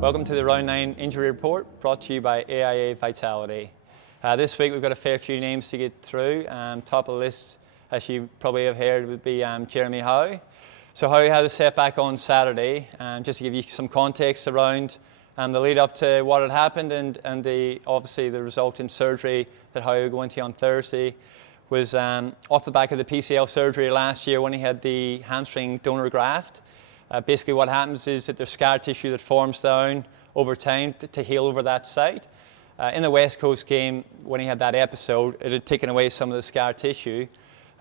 Welcome to the Round 9 Injury Report, brought to you by AIA Vitality. This week we've got a fair few names to get through. Top of the list, as you probably have heard, would be Jeremy Howe. So Howe had a setback on Saturday, just to give you some context around the lead up to what had happened and obviously the resultant surgery that Howe would go into on Thursday was off the back of the PCL surgery last year when he had the hamstring donor graft. Basically what happens is that there's scar tissue that forms down over time to heal over that site. In the West Coast game, when he had that episode, it had taken away some of the scar tissue.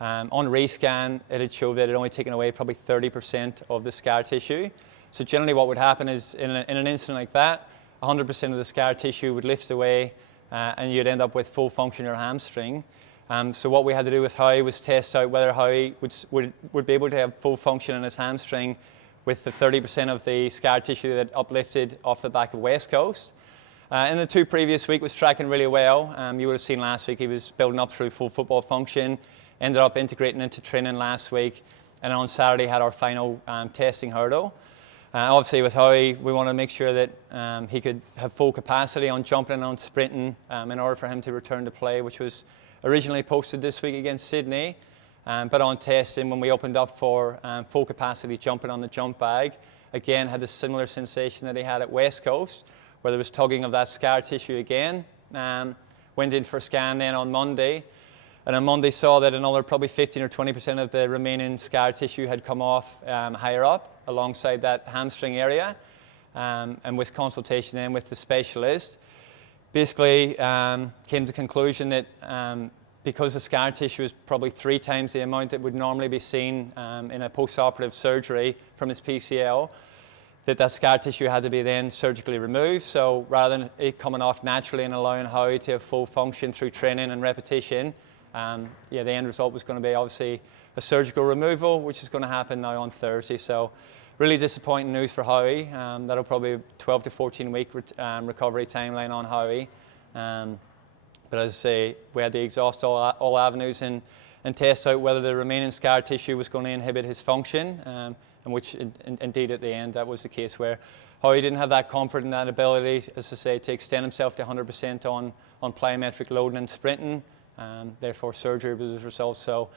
On rescan, it had showed that it had only taken away probably 30% of the scar tissue. So generally what would happen is in an incident like that, 100% of the scar tissue would lift away and you'd end up with full function of your hamstring. So what we had to do with Howe was test out whether Howe would be able to have full function in his hamstring with the 30% of the scar tissue that uplifted off the back of West Coast. In the two previous weeks was tracking really well. You would have seen last week he was building up through full football function, ended up integrating into training last week, and on Saturday had our final testing hurdle. Obviously with Howe, we want to make sure that he could have full capacity on jumping and on sprinting in order for him to return to play, which was originally posted this week against Sydney. But on testing, when we opened up for full capacity jumping on the jump bag, again had the similar sensation that he had at West Coast, where there was tugging of that scar tissue again. Went in for a scan then on Monday, and on Monday saw that another probably 15 or 20% of the remaining scar tissue had come off higher up alongside that hamstring area. And with consultation then with the specialist, basically came to the conclusion that because the scar tissue is probably 3 times the amount that would normally be seen in a post-operative surgery from his PCL, that scar tissue had to be then surgically removed. So rather than it coming off naturally and allowing Howe to have full function through training and repetition, the end result was going to be obviously a surgical removal, which is going to happen now on Thursday. So really disappointing news for Howe. That'll probably be 12 to 14 week recovery timeline on Howe. But as I say, we had to exhaust all avenues and test out whether the remaining scar tissue was going to inhibit his function, and which indeed at the end that was the case, where Howe didn't have that comfort and that ability, as I say, to extend himself to 100% on plyometric loading and sprinting. Therefore surgery was the result. So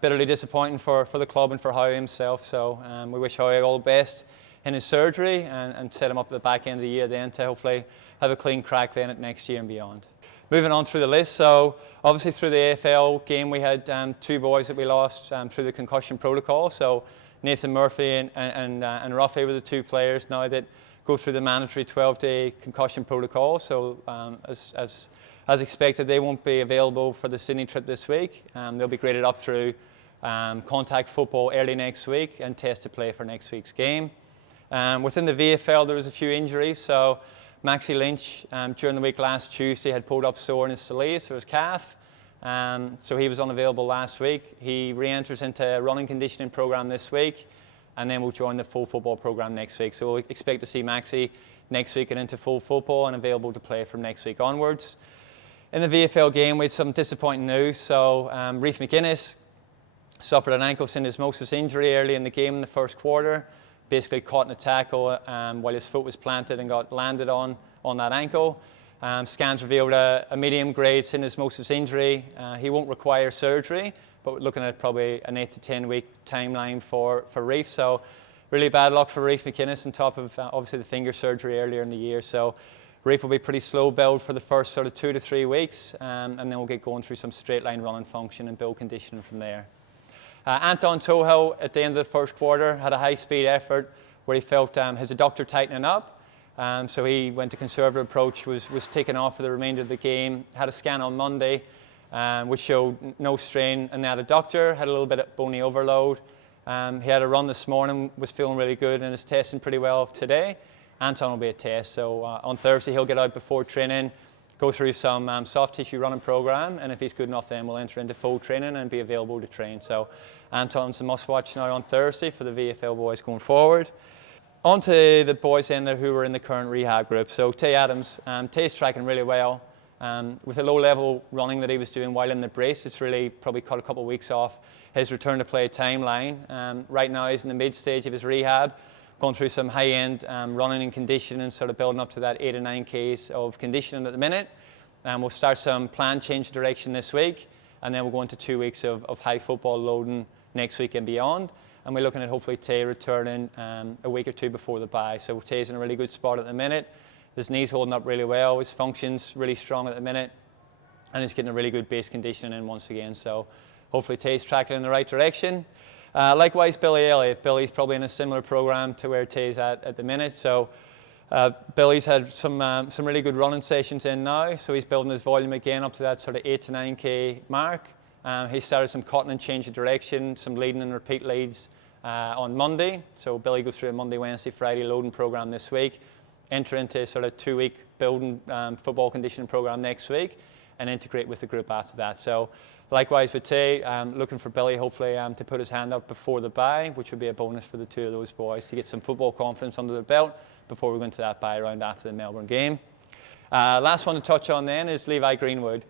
bitterly disappointing for the club and for Howe himself. So we wish Howe all the best in his surgery and set him up at the back end of the year then to hopefully have a clean crack then at next year and beyond. Moving on through the list, so obviously through the AFL game we had 2 boys that we lost through the concussion protocol. So Nathan Murphy and Ruffy were the 2 players now that go through the mandatory 12-day concussion protocol. So as expected, they won't be available for the Sydney trip this week. They'll be graded up through contact football early next week and test to play for next week's game. Within the VFL there was a few injuries. So Maxi Lynch during the week last Tuesday had pulled up sore in his soleus, so his calf. So he was unavailable last week. He re-enters into a running conditioning program this week, and then will join the full football program next week. So we'll expect to see Maxi next week and into full football and available to play from next week onwards. In the VFL game we had some disappointing news. So Reece McInnes suffered an ankle syndesmosis injury early in the game in the first quarter. Basically caught in a tackle while his foot was planted and got landed on that ankle. Scans revealed a medium grade syndesmosis injury. He won't require surgery, but we're looking at probably an 8 to 10 week timeline for Reece. So really bad luck for Reece McInnes on top of obviously the finger surgery earlier in the year. So Reece will be pretty slow build for the first sort of 2 to 3 weeks, and then we'll get going through some straight line running function and build conditioning from there. Anton Tohill at the end of the first quarter had a high-speed effort where he felt his adductor tightening up. So he went to conservative approach, was taken off for the remainder of the game. Had a scan on Monday which showed no strain in that adductor, had a little bit of bony overload. He had a run this morning, was feeling really good and is testing pretty well today. Anton will be a test, so on Thursday he'll get out before training, go through some soft tissue running program, and if he's good enough then we'll enter into full training and be available to train. So Anton's a must watch now on Thursday for the VFL boys going forward. On to the boys then who were in the current rehab group. So Tay Adams, Tay's tracking really well. With the low level running that he was doing while in the brace, it's really probably cut a couple of weeks off his return to play timeline. Right now he's in the mid stage of his rehab, going through some high-end running and conditioning, sort of building up to that 8 or 9 Ks of conditioning at the minute. We'll start some plan change of direction this week, and then we'll go into 2 weeks of high football loading next week and beyond. And we're looking at hopefully Tay returning a week or two before the bye. So Tay's in a really good spot at the minute. His knee's holding up really well. His function's really strong at the minute. And he's getting a really good base conditioning in once again. So hopefully Tay's tracking in the right direction. Likewise, Billy Elliott. Billy's probably in a similar program to where Tay's at the minute. So Billy's had some really good running sessions in now. So he's building his volume again up to that sort of 8 to 9K mark. He started some cutting and change of direction, some leading and repeat leads on Monday. So Billy goes through a Monday, Wednesday, Friday loading program this week. Enter into a sort of 2-week building football conditioning program next week, and integrate with the group after that. So likewise with Tay, looking for Billy hopefully to put his hand up before the bye, which would be a bonus for the two of those boys to get some football confidence under their belt before we go into that bye round after the Melbourne game. Last one to touch on then is Levi Greenwood.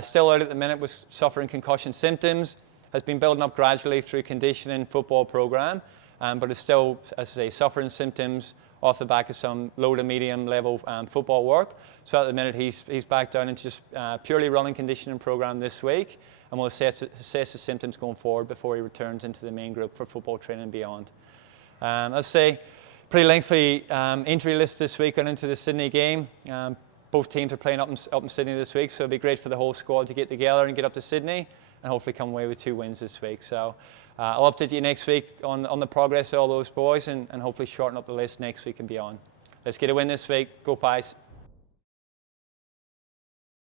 Still out at the minute with suffering concussion symptoms, has been building up gradually through conditioning football program, but is still, as I say, suffering symptoms off the back of some low to medium level football work. So at the minute he's back down into just purely running conditioning program this week, and we'll assess the symptoms going forward before he returns into the main group for football training and beyond. I'd say pretty lengthy injury list this week going into the Sydney game. Both teams are playing up in Sydney this week, so it'll be great for the whole squad to get together and get up to Sydney and hopefully come away with 2 wins this week. So I'll update you next week on the progress of all those boys and hopefully shorten up the list next week and beyond. Let's get a win this week. Go Pies.